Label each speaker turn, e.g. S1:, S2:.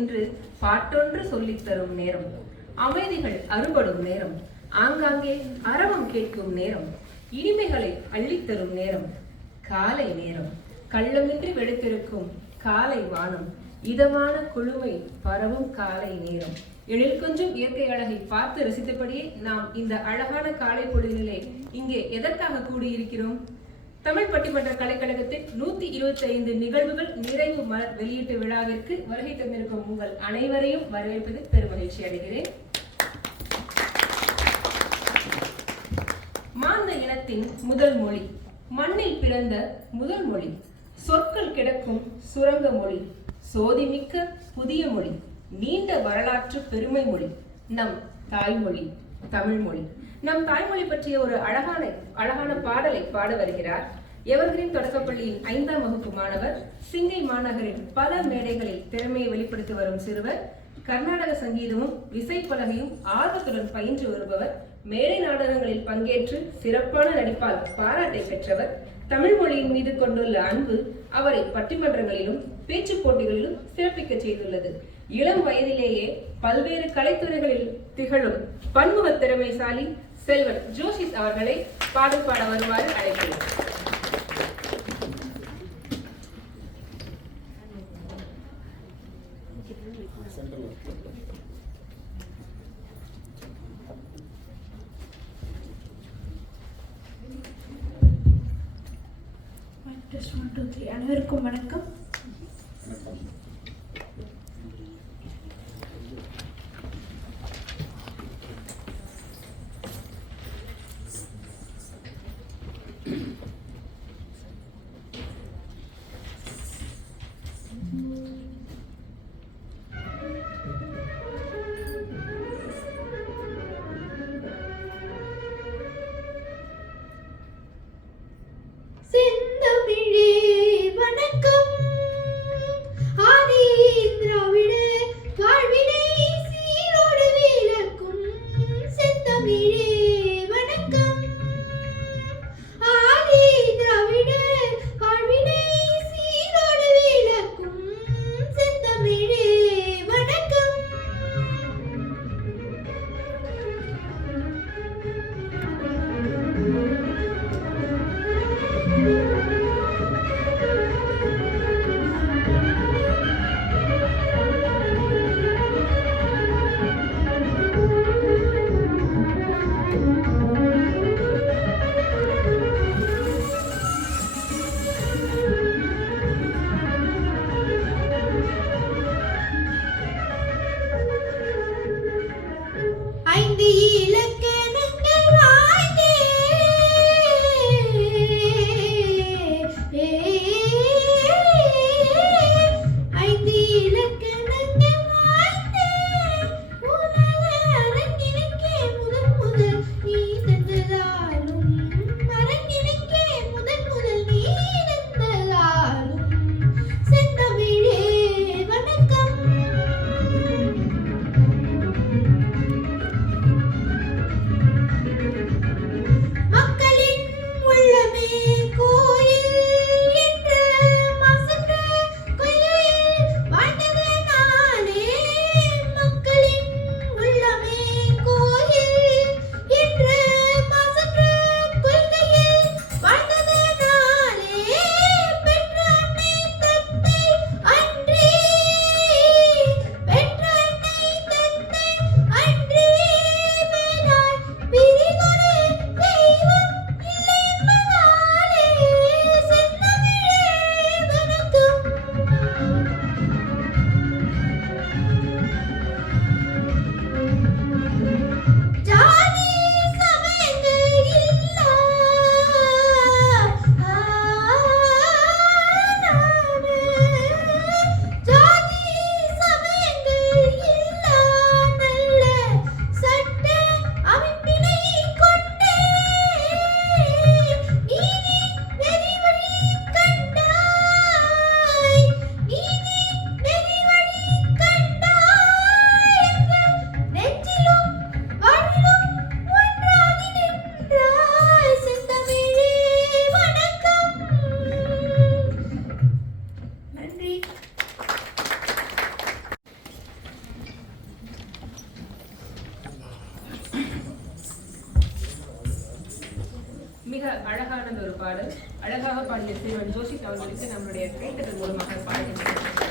S1: என்று பாட்டொன்று சொல்லித் தரும் நேரம். அமைதிகள் அறுபடும் நேரம். ஆங்காங்கே அரவம் கேட்கும் நேரம். இனிமைகளை அள்ளித்தரும் நேரம். காலை நேரம். கள்ளமின்றி வெடித்திருக்கும் காலை வானம். இதமான குழுமை பரவும் காலை நேரம். எழில் கொஞ்சம் இயற்கை அழகை பார்த்து ரசித்தபடியே நாம் இந்த அழகான காலை பொழுதிலே இங்கே எதற்காக கூடியிருக்கிறோம்? தமிழ் பட்டிமன்ற கலைக்கழகத்தின் நூத்தி இருபத்தி ஐந்து நிகழ்வுகள் நிறைவு மலர் வெளியீட்டு விழாவிற்கு வருகை தந்திருக்கும் உங்கள் அனைவரையும் வரவேற்பதில் பெருமகிழ்ச்சி அடைகிறேன். மாந்த இனத்தின் முதல் மொழி மண்ணில் பிறந்த முதல் மொழி சொற்கள் கிடக்கும் சுரங்க மொழி சோதிமிக்க புதிய மொழி நீண்ட வரலாற்று பெருமை மொழி நம் தாய்மொழி தமிழ்மொழி நம் தாய்மொழி பற்றிய ஒரு அழகான அழகான பாடலை பாட வருகிறார். எவர்கிரீன் தொடக்கப்பள்ளியின் ஐந்தாம் வகுப்பு மாணவர் சிங்கை மாநகரின் பல மேடைகளில் திறமையை வெளிப்படுத்தி வரும் சிறுவர் கர்நாடக சங்கீதமும் விசைப்பலகையும் ஆர்வத்துடன் பயின்று வருபவர் மேடை நாடகங்களில் பங்கேற்று சிறப்பான நடிப்பால் பாராட்டை பெற்றவர் தமிழ் மொழியின் மீது கொண்டுள்ள அன்பு அவரை பட்டிமன்றங்களிலும் பேச்சுப் போட்டிகளிலும் சிறப்பிக்க செய்துள்ளது. இளம் வயதிலேயே பல்வேறு கலைத்துறைகளில் திகழும் பன்முக திறமைசாலி செல்வன் ஜோஷித் அவர்களை பாடல் பாட வருமாறு அழைக்கிறேன்.
S2: டெஸ்ட் த்ரீ அனைவருக்கும் வணக்கம்.
S1: மிக அழகான ஒரு பாடல். அழகாக பாடிய சிறுவன் ஜோஷித் அவர்களுக்கு நம்முடைய கைத்தறல் மூலமாக பாடல்